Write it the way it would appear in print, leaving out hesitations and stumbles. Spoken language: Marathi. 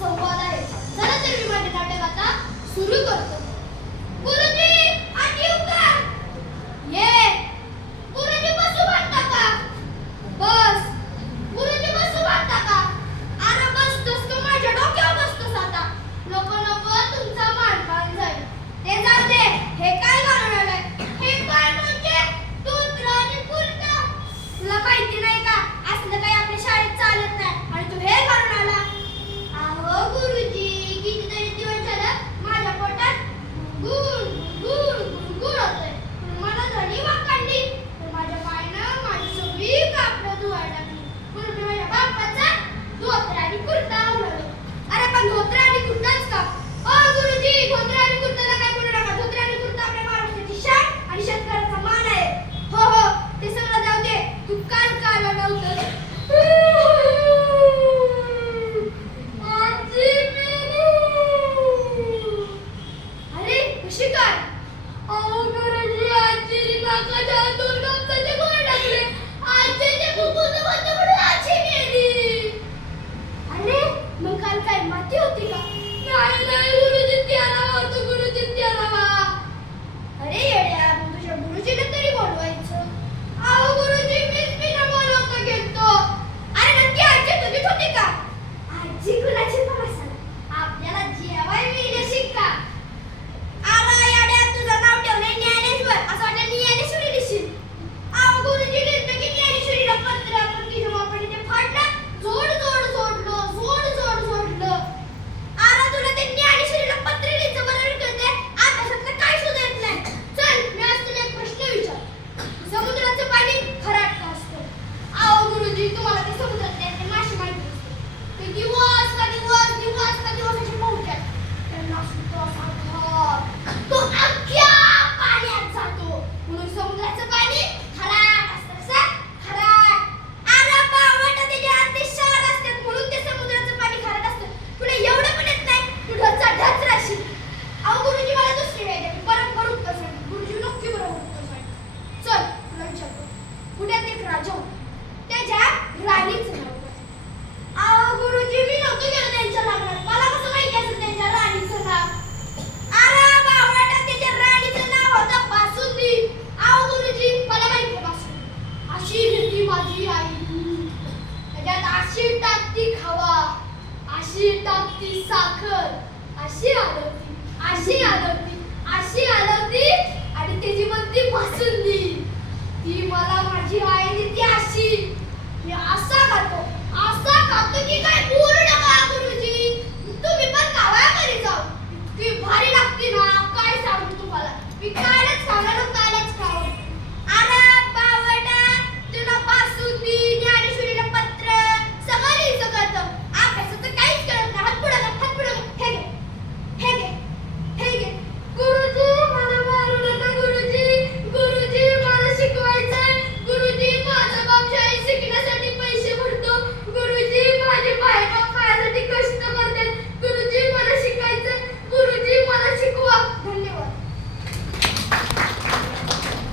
संवाद आहे. चला तर मी माझे नाटक आता सुरू करतो. गुरुजी, आत येऊ का? ये. गुरुजी, बसू वाटता का? बस. गुरुजी, बसू वाटता का? अरे बसतोस का माझ्या डोक्यावर बसतोस आता? नको नको, तुमचा मानपान जाईल. ते जाते. हे काय घालून आलंय? हे काय म्हणजे? धोतर आणि कुर्ता. तुला माहिती नाही का? असलं काही आपल्या शाळेत चालत नाही आणि तू हे घालून आला. अहो गुरुजी, कितीतरी दिवस झालं माझ्या पोटात गुण गुण गुण होतंय. पण मला झाली वाकांडी. तर माझ्या मायनं माझी सगळी कापडं धुवायला टाकली. म्हणून मी माझ्या बापाचा धोतर आणि कुर्ता आवडलो. अरे पण धोतर आणि कुर्ताच का? ओ गुरुजी, धोतर आणि कुर्ताला काय बोलू नका. धोतर आणि कुर्ता आपल्या महाराष्ट्राची शान आणि शेतकऱ्याचा मान आहे. हो हो, ते सगळं जाऊ दे. तू काल का आला नव्हतंस? आजी मेली. अरे कशी काय? अहो गुरुजी, आजीने नाकाच्या आतून कापसाचे गोळे टाकले. आजीचे फुफ्फुस बंद पडून आजी मेली. अरे मग काल काय माती होती का? नाही नाही गुरुजी, त्याला होतं गुरुजी, त्याला. अरे येड्या, मग तुझ्या गुरुजीला तरी बोलवायचं. अहो गुरुजी, मीच बिना बोलवता गेलतो. अरे नक्की आजी तुझीच होती का? आजी कुणाची पण असेल, आपल्याला जेवाय मिळण्याशी का? अरे येड्या, तुझं नाव ठेवलंय ज्ञानेश्वर, असं वाटलं ज्ञानेश्वरी लिहिशील. अहो गुरुजी, लिहिलं की ज्ञानेश्वरीला पत्र, पण तिच्या बापाने ते फाडलं. जोड जोड जोडलं, जोड जोड जोडलं. अरे तुला ते ज्ञानेश्वरीला पत्र लिहायचं बरोबर कळतंय, अभ्यासातलं काय सुद्धा येत नाही. चल, मी आज तुला एक प्रश्न विचार. समुद्राचं पाणी खारट का असतं? अहो गुरुजी, तुम्हाला ते समुद्रातले ते मासे माहिती असते. ते दिवस का दिवस, दिवस का दिवस असे पोहतात. त्यांना सुद्धा असा घाम. तो अख्ख्या पाण्यात जातो. म्हणून समुद्राचं पाणी खारट असतं. कसं? खारट. अरे बावळटा, त्याचे आतले क्षार असतात म्हणून ते समुद्राचं पाणी खारट असतं. तुला एवढं पण येत नाही, तू ढचा ढच राहशील. अहो गुरुजी, मला दुसरी वेळ द्या, मी बरोबर उत्तर सांगेन. गुरुजी नक्की बरोबर उत्तर सांगेन. चल तुला विचारतो. पुण्यात एक राजा होता. त्याच्या राणीचं नाव काय? अहो गुरुजी, मी नव्हतो गेलो त्यांच्या लग्नात. मला कसं माहिती असेल त्यांच्या राणीचं नाव? अरे बावळटा, त्याच्या राणीचं नाव होतं बासुंदी. अहो गुरुजी, मला माहिती आहे बासुंदी. अशी घेतली माझी आई. त्याच्यात अशी टाकती खवा, अशी टाकती साखर, अशी आदळती, अशी आदळती.